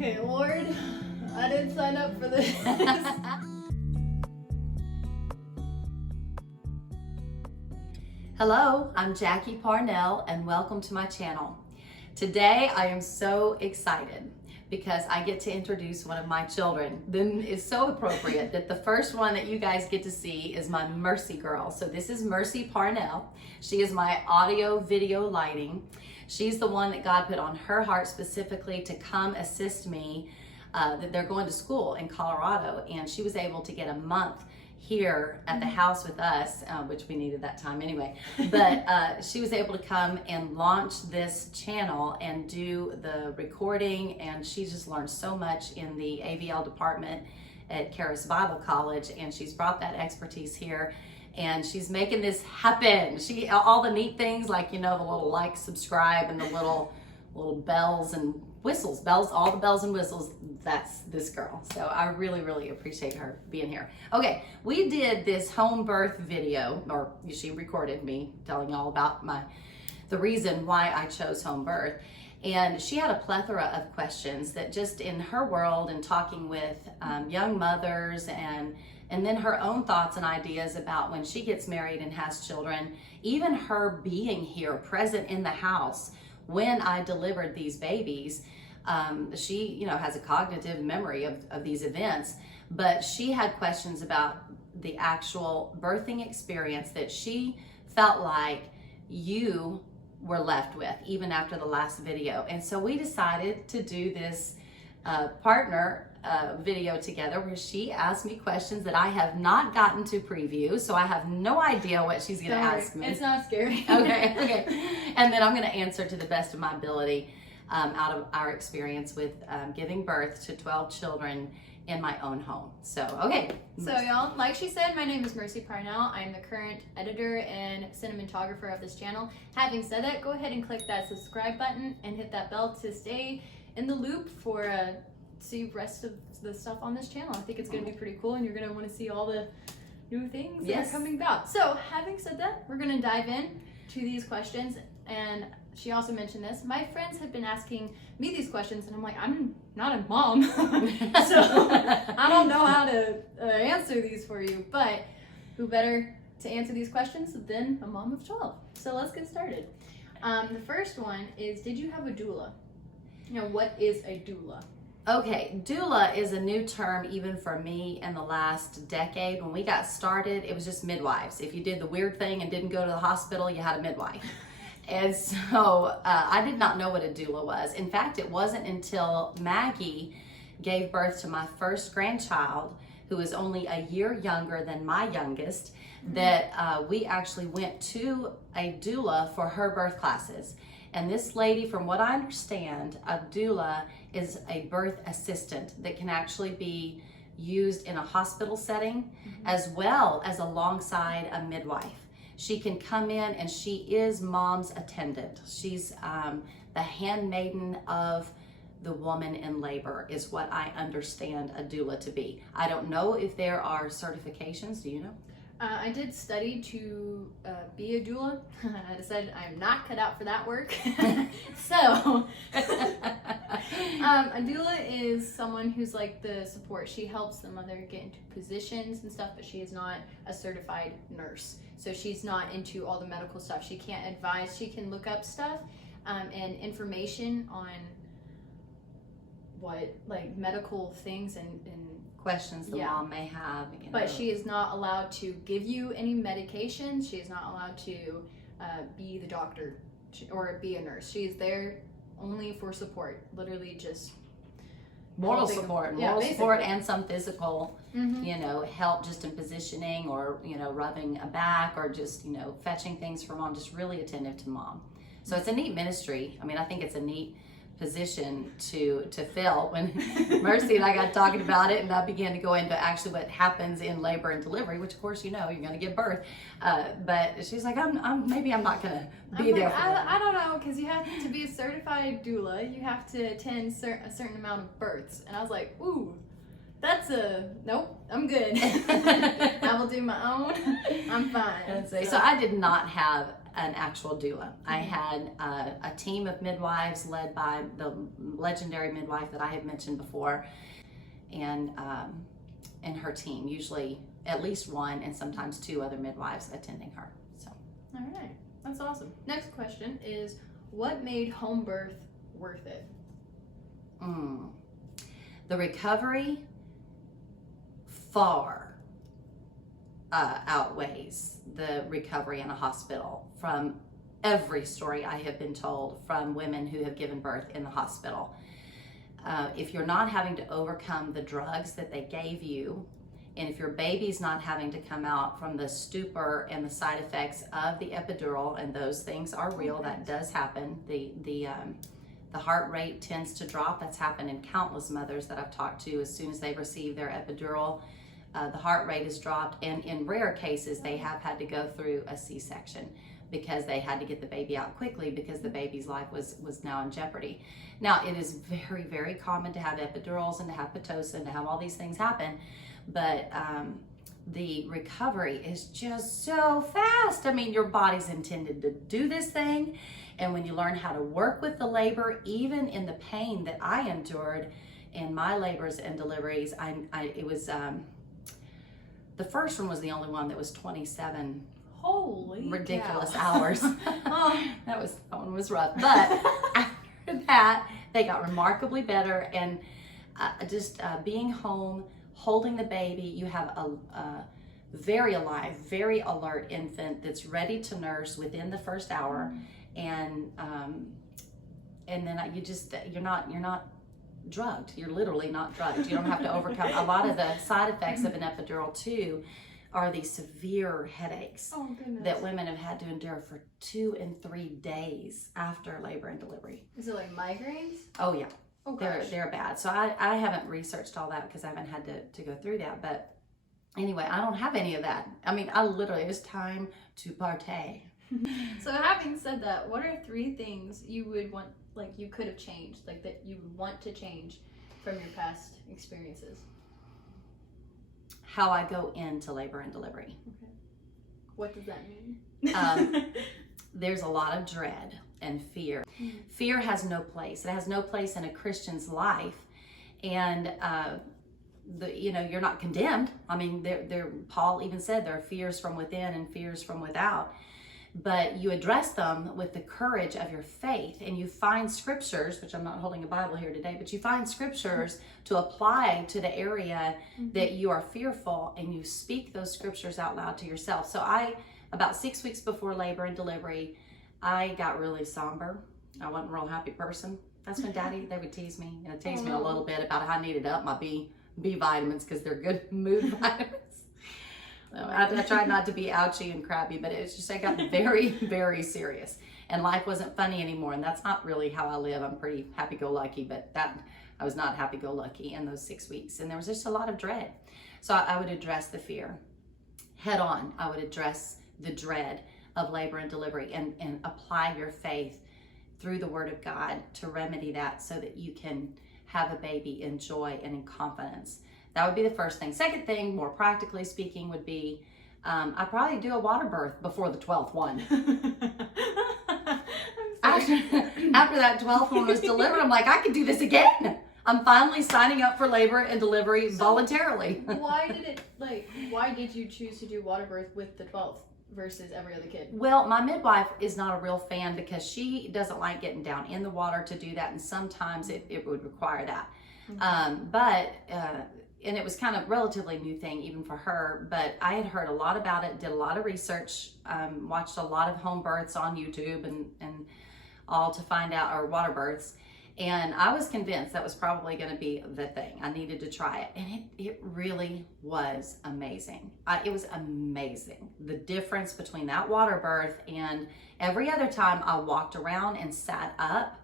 Okay, Lord, I didn't sign up for this. Hello, I'm Jackie Parnell and welcome to my channel. Today I am so excited because I get to introduce one of my children. Then it's so appropriate that the first one that you guys get to see is my Mercy girl. So this is Mercy Parnell. She is my audio video lighting. She's the one that God put on her heart specifically to come assist me. That they're going to school in Colorado, and she was able to get a month here at the house with us, which we needed that time anyway. But she was able to come and launch this channel and do the recording, and she just learned so much in the AVL department at Charis Bible College, and she's brought that expertise here. And she's making this happen. All the neat things, like, you know, the little like, subscribe, and the little bells and whistles, all the bells and whistles, that's this girl. So I really, really appreciate her being here. Okay, we did this home birth video, or she recorded me telling y'all about the reason why I chose home birth. And she had a plethora of questions that just in her world and talking with young mothers and then her own thoughts and ideas about when she gets married and has children, even her being here present in the house when I delivered these babies. She, has a cognitive memory of these events, but she had questions about the actual birthing experience that she felt like you were left with even after the last video. And so we decided to do this partner video together where she asked me questions that I have not gotten to preview, so I have no idea what she's going to ask me. It's not scary. Okay. And then I'm going to answer to the best of my ability out of our experience with giving birth to 12 children in my own home. So, okay. So y'all, like she said, my name is Mercy Parnell. I'm the current editor and cinematographer of this channel. Having said that, go ahead and click that subscribe button and hit that bell to stay in the loop for see the rest of the stuff on this channel. I think it's going to be pretty cool, and you're going to want to see all the new things that are coming about. So having said that, we're going to dive in to these questions. And she also mentioned this. My friends have been asking me these questions, and I'm like, I'm not a mom, so I don't know how to answer these for you. But who better to answer these questions than a mom of 12? So let's get started. The first one is, did you have a doula? What is a doula? Okay, doula is a new term even for me in the last decade. When we got started, it was just midwives. If you did the weird thing and didn't go to the hospital, you had a midwife. And so I did not know what a doula was. In fact, it wasn't until Maggie gave birth to my first grandchild, who was only a year younger than my youngest, that we actually went to a doula for her birth classes. And this lady, from what I understand, a doula is a birth assistant that can actually be used in a hospital setting as well as alongside a midwife. She can come in and she is mom's attendant. She's the handmaiden of the woman in labor is what I understand a doula to be. I don't know if there are certifications. Do you know? I did study to be a doula. I decided I'm not cut out for that work. So, a doula is someone who's like the support. She helps the mother get into positions and stuff, but she is not a certified nurse. So she's not into all the medical stuff. She can't advise. She can look up stuff and information on medical things and questions the mom may have. But she is not allowed to give you any medications. She is not allowed to be the doctor or be a nurse. She is there only for support, literally just moral support and some physical, help just in positioning or, rubbing a back or just, fetching things for mom, just really attentive to mom. So it's a neat ministry. I mean, I think it's a neat position to fill. When Mercy and I got talking about it and I began to go into actually what happens in labor and delivery, which of course you're going to give birth, but she's like, maybe I'm not going to be there for that. I don't know, because you have to be a certified doula, you have to attend a certain amount of births, and I was like, ooh, nope, I'm good. I will do my own. I'm fine. So I did not have an actual doula. I had a team of midwives led by the legendary midwife that I have mentioned before, and her team, usually at least one and sometimes two other midwives attending her. So, all right, that's awesome. Next question is, what made home birth worth it? The recovery far outweighs the recovery in a hospital from every story I have been told from women who have given birth in the hospital. If you're not having to overcome the drugs that they gave you, and if your baby's not having to come out from the stupor and the side effects of the epidural, and those things are real, that does happen. The heart rate tends to drop. That's happened in countless mothers that I've talked to. As soon as they receive their epidural, the heart rate is dropped, and in rare cases they have had to go through a C-section because they had to get the baby out quickly because the baby's life was now in jeopardy. Now, it is very, very common to have epidurals and to have Pitocin and to have all these things happen, but the recovery is just so fast. I mean, your body's intended to do this thing, and when you learn how to work with the labor, even in the pain that I endured in my labors and deliveries, it was the first one was the only one that was 27 Holy ridiculous cow. hours. That one was rough, but after that they got remarkably better. And just being home, holding the baby, you have a very alive, very alert infant that's ready to nurse within the first hour, and then you're not drugged. You're literally not drugged. You don't have to overcome a lot of the side effects of an epidural too. Are these severe headaches that women have had to endure for 2 and 3 days after labor and delivery. Is it like migraines? Oh yeah, Oh gosh. they're bad. So I haven't researched all that because I haven't had to go through that. But anyway, I don't have any of that. I mean, it's time to partay. So having said that, what are 3 things you would want, like you could have changed, like that you would want to change from your past experiences? How I go into labor and delivery. Okay. What does that mean? There's a lot of dread and fear. Fear has no place. It has no place in a Christian's life. And you're not condemned. I mean, Paul even said there are fears from within and fears from without. But you address them with the courage of your faith, and you find scriptures, which I'm not holding a Bible here today, but you find scriptures to apply to the area that you are fearful, and you speak those scriptures out loud to yourself. So about 6 weeks before labor and delivery, I got really somber. I wasn't a real happy person. That's when they would tease me, tease me a little bit about how I needed up my B vitamins because they're good mood vitamins. I tried not to be ouchy and crabby, but it's just I got very, very serious, and life wasn't funny anymore. And that's not really how I live. I'm pretty happy-go-lucky, but I was not happy-go-lucky in those 6 weeks, and there was just a lot of dread. So I would address the fear head on. I would address the dread of labor and delivery, and apply your faith through the Word of God to remedy that, so that you can have a baby in joy and in confidence. That would be the first thing. Second thing, more practically speaking, would be I'd probably do a water birth before the 12th one. After that 12th one was delivered, I'm like, I could do this again. I'm finally signing up for labor and delivery voluntarily. Why did you choose to do water birth with the 12th versus every other kid? Well, my midwife is not a real fan because she doesn't like getting down in the water to do that, and sometimes it would require that. And it was kind of relatively new thing even for her, but I had heard a lot about it, did a lot of research, watched a lot of home births on YouTube and all to find out, or water births. And I was convinced that was probably going to be the thing. I needed to try it. And it really was amazing. It was amazing. The difference between that water birth and every other time I walked around and sat up.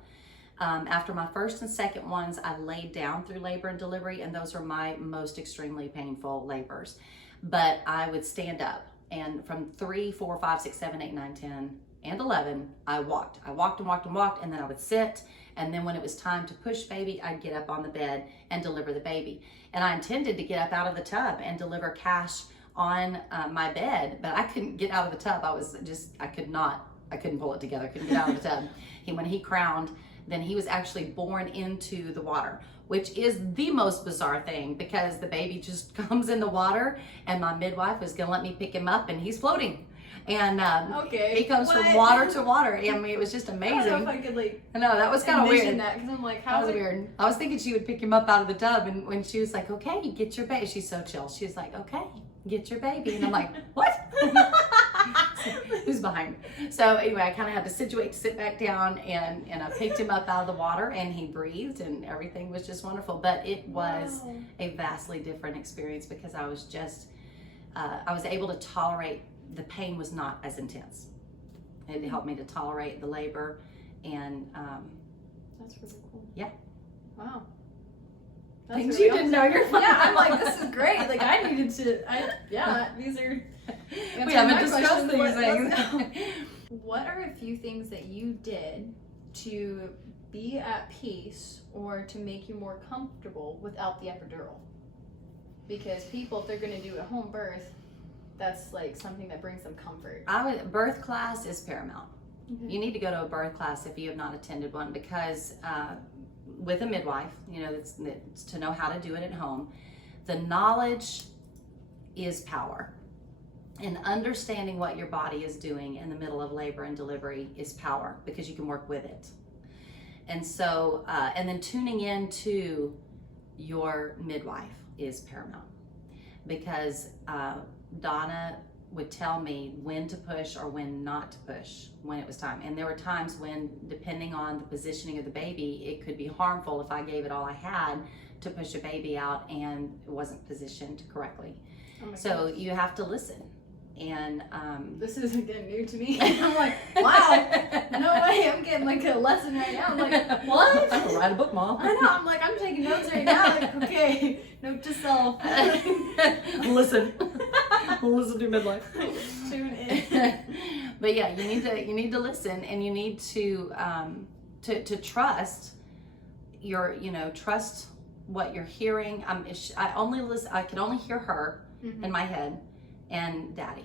After my first and second ones, I laid down through labor and delivery, and those are my most extremely painful labors. But I would stand up, and from 3, 4, 5, 6, 7, 8, 9, 10, and 11, I walked. I walked and walked and walked, and then I would sit, and then when it was time to push baby, I'd get up on the bed and deliver the baby. And I intended to get up out of the tub and deliver Cash on my bed, but I couldn't get out of the tub. I could I couldn't pull it together, couldn't get out of the tub. When he crowned, then he was actually born into the water, which is the most bizarre thing, because the baby just comes in the water, and my midwife was gonna let me pick him up, and he's floating. And he comes from water to water. I mean, it was just amazing. I don't know if I could No, that was kind of weird. that, because I'm like, That was weird. I was thinking she would pick him up out of the tub, and when she was like, "Okay, get your baby," she's so chill. She was like, "Okay, get your baby," and I'm like, "What?" Who's behind? So anyway, I kind of had to sit back down, and I picked him up out of the water, and he breathed, and everything was just wonderful. But it was a vastly different experience, because I was just I was able to tolerate. The pain was not as intense. It helped me to tolerate the labor, and that's really cool. Yeah. Wow. That's things really you didn't know. You're fine. Yeah, I'm like, this is great. Like, I needed to. These are. We haven't discussed these things. What are a few things that you did to be at peace or to make you more comfortable without the epidural? Because people, if they're going to do a home birth, that's like something that brings them comfort. Birth class is paramount. Mm-hmm. You need to go to a birth class if you have not attended one, because with a midwife, it's to know how to do it at home. The knowledge is power, and understanding what your body is doing in the middle of labor and delivery is power, because you can work with it. And so, and then tuning into your midwife is paramount, because Donna would tell me when to push or when not to push when it was time. And there were times when, depending on the positioning of the baby, it could be harmful if I gave it all I had to push a baby out and it wasn't positioned correctly. So you have to listen. And this is again new to me. I'm like, wow, no way, I'm getting like a lesson right now. I'm like, what? I'm gonna write a book, Mom. I know, I'm like, I'm taking notes right now. Like, okay, note to self. Listen. Listen to midlife. Tune in. But yeah, you need to listen, and you need to trust trust what you're hearing. I could only hear her in my head and Daddy.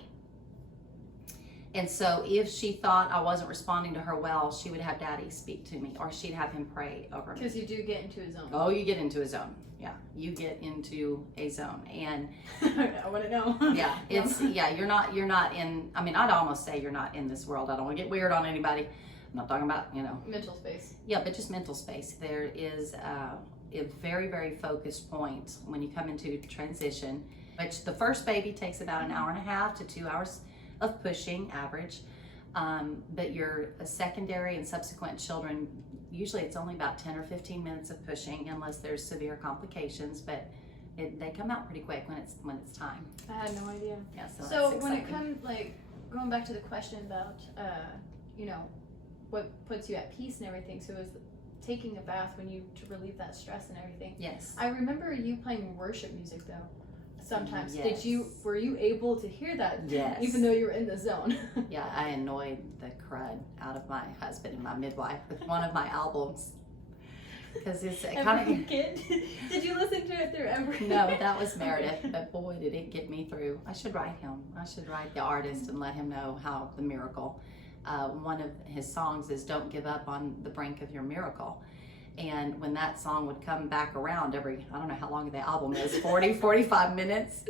And so if she thought I wasn't responding to her well, she would have Daddy speak to me, or she'd have him pray over me. Because you do get into a zone. Oh, you get into a zone. Yeah, you get into a zone, and I want to know. Yeah, you're not in. I mean, I'd almost say you're not in this world. I don't want to get weird on anybody. I'm not talking about mental space. Yeah, but just mental space. There is a very, very focused point when you come into transition, which the first baby takes about an hour and a half to 2 hours of pushing, average. But your secondary and subsequent children, usually it's only about 10 or 15 minutes of pushing, unless there's severe complications. But they come out pretty quick when it's time. I had no idea. Yeah, so when it comes, like, going back to the question about what puts you at peace and everything. So it was taking a bath to relieve that stress and everything. Yes. I remember you playing worship music though. Sometimes. Yes. Were you able to hear that? Yes. Even though you were in the zone? Yeah, I annoyed the crud out of my husband and my midwife with one of my albums. Because it's kind of... kid? Did you listen to it through every... No, that was Meredith, but boy, did it get me through. I should write him. I should write the artist and let him know how the miracle. One of his songs is "Don't Give Up on the Brink of Your Miracle." And when that song would come back around every, I don't know how long the album is, 40, 45 minutes,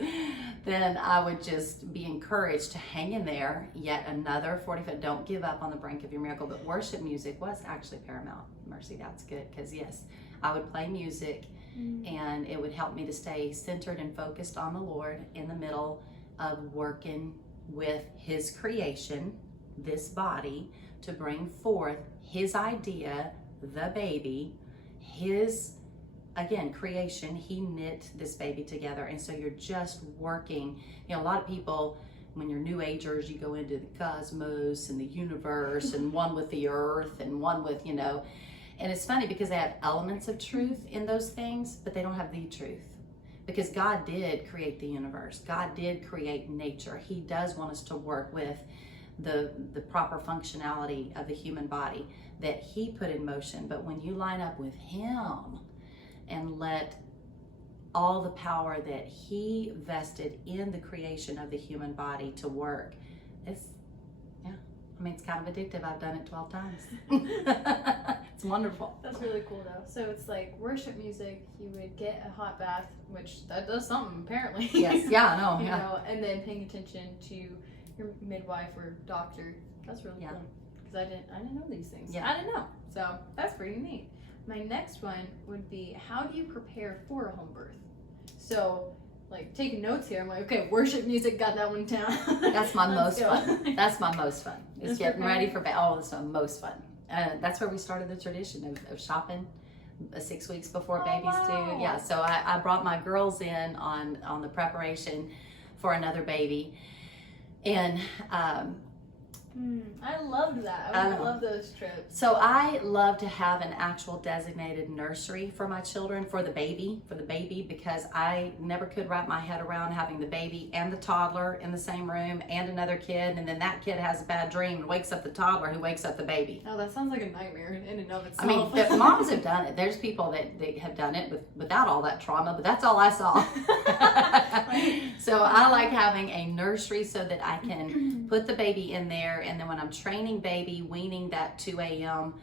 then I would just be encouraged to hang in there yet another 45, don't give up on the brink of your miracle. But worship music was actually paramount. Mercy, that's good, because yes, I would play music and it would help me to stay centered and focused on the Lord in the middle of working with His creation, this body, to bring forth His idea, the baby, His, again, creation. He knit this baby together. And so you're just working. A lot of people, when you're New Agers, you go into the cosmos and the universe and one with the earth and one with, and it's funny because they have elements of truth in those things, but they don't have the truth. Because God did create the universe. God did create nature. He does want us to work with the proper functionality of the human body that He put in motion. But when you line up with Him and let all the power that He vested in the creation of the human body to work, I mean, it's kind of addictive. I've done it 12 times. It's wonderful. That's really cool though. So it's like worship music, you would get a hot bath, which that does something apparently. Yes, yeah, I know. You Yeah. know, and then paying attention to your midwife or doctor. That's really cool. Because I didn't know these things. Yeah. I didn't know. So that's pretty neat. My next one would be, how do you prepare for a home birth? So like taking notes here, I'm like, okay, worship music, got that one down. That's my Let's most go. fun. That's my most fun. Is Just getting preparing? ready for oh, that's my most fun. That's where we started the tradition of shopping 6 weeks before Oh, babies wow. due. Yeah, so I brought my girls in on the preparation for another baby, and I loved that. I I would know. love those trips. so I love to have an actual designated nursery for my children, for the baby, because I never could wrap my head around having the baby and the toddler in the same room and another kid, and then that kid has a bad dream and wakes up the toddler who wakes up the baby. Oh, that sounds like a nightmare in and of I mean, itself. the moms have done it. There's people that have done it without all that trauma, but that's all I saw. So I like having a nursery so that I can put the baby in there, and then when I'm training baby, weaning that 2 a.m.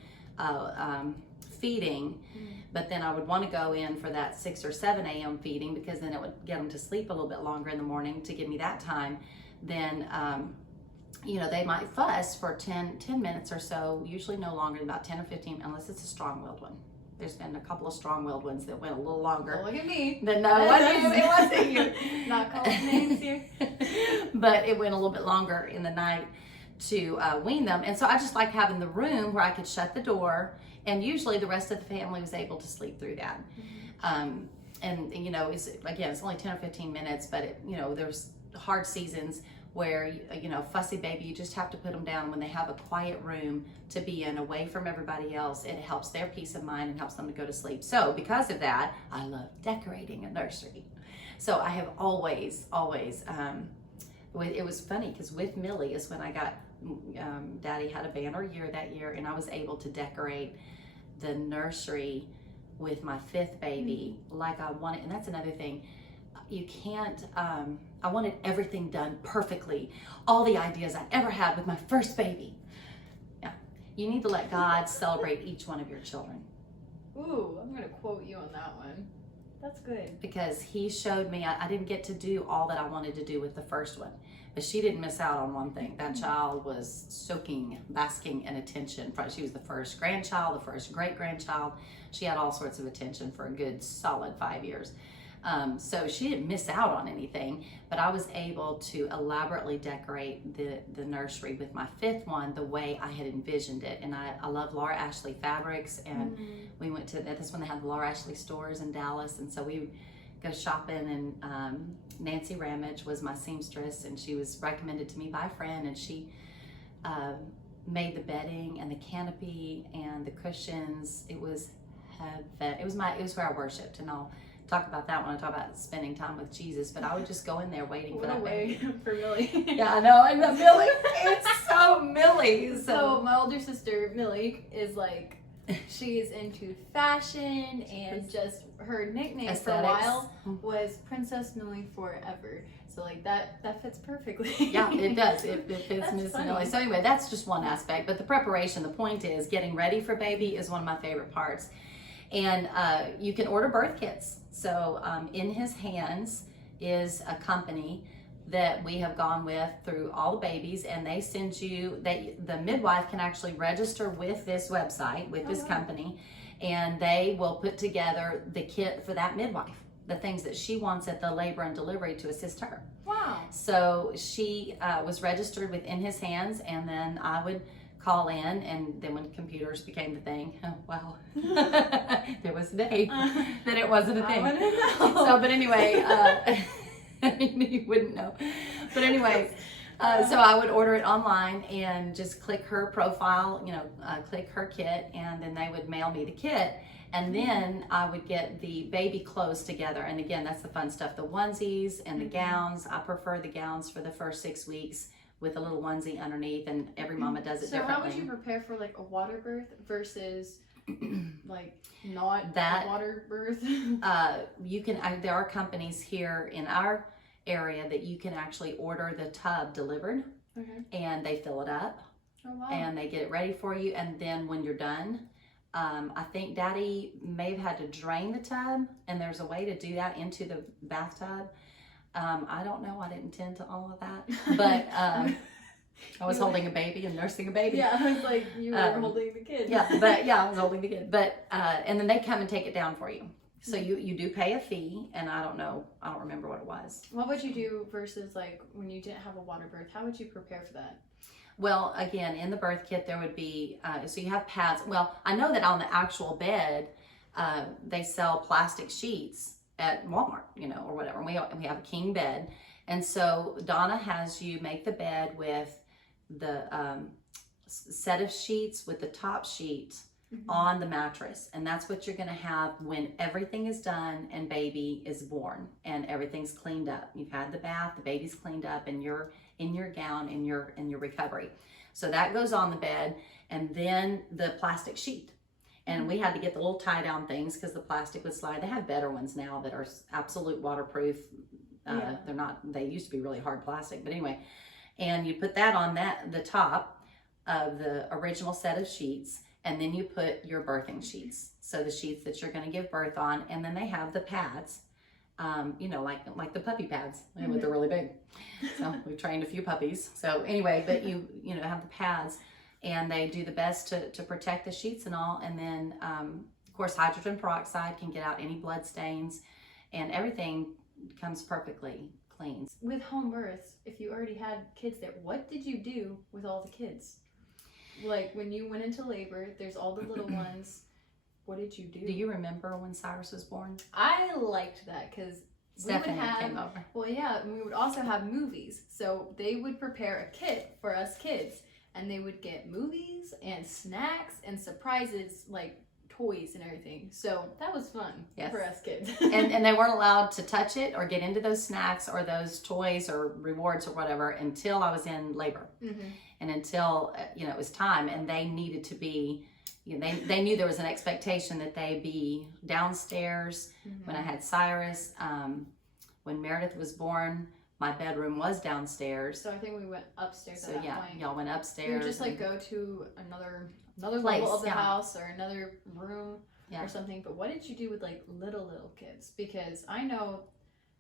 Feeding, but then I would want to go in for that 6 or 7 a.m. feeding, because then it would get them to sleep a little bit longer in the morning to give me that time. Then you know, they might fuss for 10 minutes or so, usually no longer than about 10 or 15, unless it's a strong-willed one. There's been a couple of strong-willed ones that went a little longer. Don't look at me. Then no, it wasn't you. Not calling names here. But it went a little bit longer in the night to wean them. And so I just like having the room where I could shut the door, and usually the rest of the family was able to sleep through that. And you know, it's only 10 or 15 minutes, but it, you know, there's hard seasons where, you know, fussy baby, you just have to put them down. When they have a quiet room to be in, away from everybody else, it helps their peace of mind and helps them to go to sleep. So because of that, I love decorating a nursery. So I have always, it was funny because with Millie is when I got, Daddy had a banner year that year, and I was able to decorate the nursery with my 5th baby like I wanted. And that's another thing. You can't, I wanted everything done perfectly. All the ideas I ever had with my first baby. Yeah. You need to let God celebrate each one of your children. Ooh, I'm gonna quote you on that one. That's good. Because he showed me, I didn't get to do all that I wanted to do with the first one. But she didn't miss out on one thing. That child was basking in attention. She was the first grandchild, the first great-grandchild. She had all sorts of attention for a good solid 5 years. So she didn't miss out on anything, but I was able to elaborately decorate the nursery with my 5th one the way I had envisioned it. And I love Laura Ashley fabrics, and we went to, that's when they had the Laura Ashley stores in Dallas, and so we would go shopping, and Nancy Ramage was my seamstress, and she was recommended to me by a friend, and she made the bedding and the canopy and the cushions. It was heaven. It was where I worshiped, and I'll talk about that when I talk about spending time with Jesus. But I would just go in there waiting for that baby. For Millie. Yeah, I know. And Millie, it's so Millie. So my older sister Millie is like, she's into fashion, and just her nickname for a while was Princess Millie Forever. So like that fits perfectly. Yeah, it does. It fits Miss funny. Millie. So anyway, that's just one aspect. But the preparation, the point is getting ready for baby is one of my favorite parts. And you can order birth kits. So In His Hands is a company that we have gone with through all the babies, and they send you, the midwife can actually register with this website, with this company, and they will put together the kit for that midwife, the things that she wants at the labor and delivery to assist her. Wow. So she was registered with In His Hands, and then I would call in, and then when computers became the thing, there was a day that it wasn't a thing. I wouldn't know. So, but anyway, you wouldn't know. But anyway, so I would order it online and just click her profile, click her kit, and then they would mail me the kit. And then I would get the baby clothes together. And again, that's the fun stuff, the onesies and the gowns. I prefer the gowns for the first 6 weeks with a little onesie underneath, and every mama does it differently. So how would you prepare for like a water birth versus like not that a water birth? You can, there are companies here in our area that you can actually order the tub delivered, and they fill it up, Oh, wow. and they get it ready for you. And then when you're done, I think Daddy may have had to drain the tub, and there's a way to do that into the bathtub. I don't know. I didn't tend to all of that, but I was holding a baby and nursing a baby. Yeah, I was like, you were holding the kid. I was holding the kid. But and then they come and take it down for you. So you do pay a fee, and I don't remember what it was. What would you do versus like when you didn't have a water birth? How would you prepare for that? Well, again, in the birth kit, there would be, so you have pads. Well, I know that on the actual bed, they sell plastic sheets at Walmart, or whatever. And we have a king bed. And so Donna has you make the bed with the set of sheets with the top sheet on the mattress. And that's what you're going to have when everything is done and baby is born and everything's cleaned up. You've had the bath, the baby's cleaned up, and you're in your gown in your recovery. So that goes on the bed, and then the plastic sheet. And we had to get the little tie down things because the plastic would slide. They have better ones now that are absolute waterproof. They're not, they used to be really hard plastic, but anyway. And you put that on the top of the original set of sheets, and then you put your birthing sheets. So the sheets that you're going to give birth on, and then they have the pads. Like the puppy pads, but they're really big. So we've trained a few puppies. So anyway, but you have the pads, and they do the best to protect the sheets and all. And then, of course, hydrogen peroxide can get out any blood stains, and everything comes perfectly clean. With home births, if you already had kids there, what did you do with all the kids? Like when you went into labor, there's all the little ones. What did you do? Do you remember when Cyrus was born? I liked that because Stephanie came over. Well, yeah, and we would also have movies. So they would prepare a kit for us kids, and they would get movies and snacks and surprises like toys and everything. So that was fun for us kids. and they weren't allowed to touch it or get into those snacks or those toys or rewards or whatever until I was in labor. And until, it was time, and they needed to be, they knew there was an expectation that they be downstairs. When I had Cyrus, when Meredith was born, my bedroom was downstairs. So I think we went upstairs at that point. Y'all went upstairs. We would just like go to another level of the house or another room or something. But what did you do with like little kids? Because I know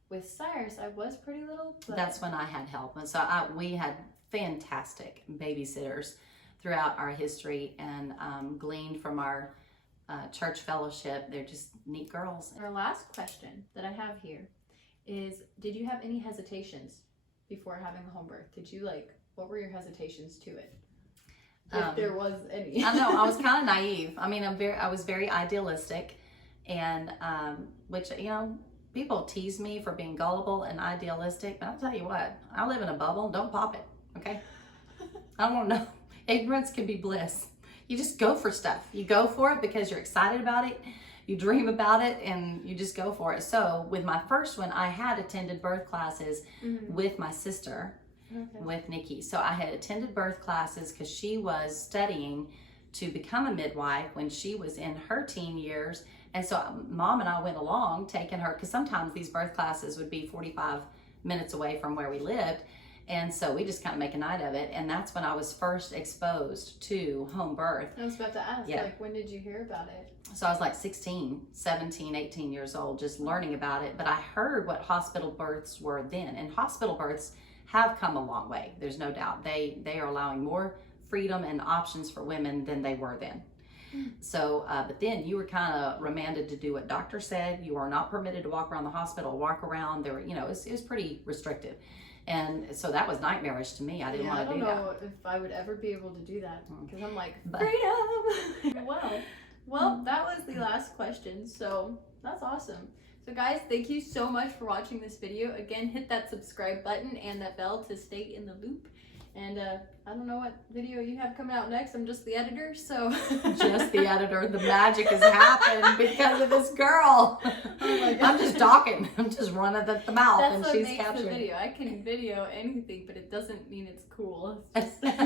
with Cyrus, I was pretty little. But that's when I had help. And so we had fantastic babysitters throughout our history, and gleaned from our church fellowship. They're just neat girls. Our last question that I have here is, did you have any hesitations before having a home birth? Did you what were your hesitations to it? If there was any. I know, I was kind of naive. I mean, I was very idealistic, and which, people tease me for being gullible and idealistic, but I'll tell you what, I live in a bubble. Don't pop it, okay? I don't want to know. Ignorance can be bliss. You just go for stuff. You go for it because you're excited about it. You dream about it, and you just go for it. So with my first one, I had attended birth classes with my sister, with Nikki. So I had attended birth classes because she was studying to become a midwife when she was in her teen years. And so Mom and I went along taking her, because sometimes these birth classes would be 45 minutes away from where we lived. And so we just kind of make a night of it. And that's when I was first exposed to home birth. I was about to ask, when did you hear about it? So I was like 16, 17, 18 years old, just learning about it. But I heard what hospital births were then. And hospital births have come a long way. There's no doubt. They are allowing more freedom and options for women than they were then. So, but then you were kind of remanded to do what doctor said. You are not permitted to walk around the hospital, walk around. There were, it was pretty restrictive. And so that was nightmarish to me. I didn't want to do that. I don't know if I would ever be able to do that, because I'm like, freedom! Wow. Well, that was the last question, so that's awesome. So guys, thank you so much for watching this video. Again, hit that subscribe button and that bell to stay in the loop. And I don't know what video you have coming out next. I'm just the editor, so. Just the editor. The magic has happened because of this girl. Oh my God. I'm just talking. I'm just running at the mouth. That's and what she's makes capturing. the video. I can video anything, but it doesn't mean it's cool. It's just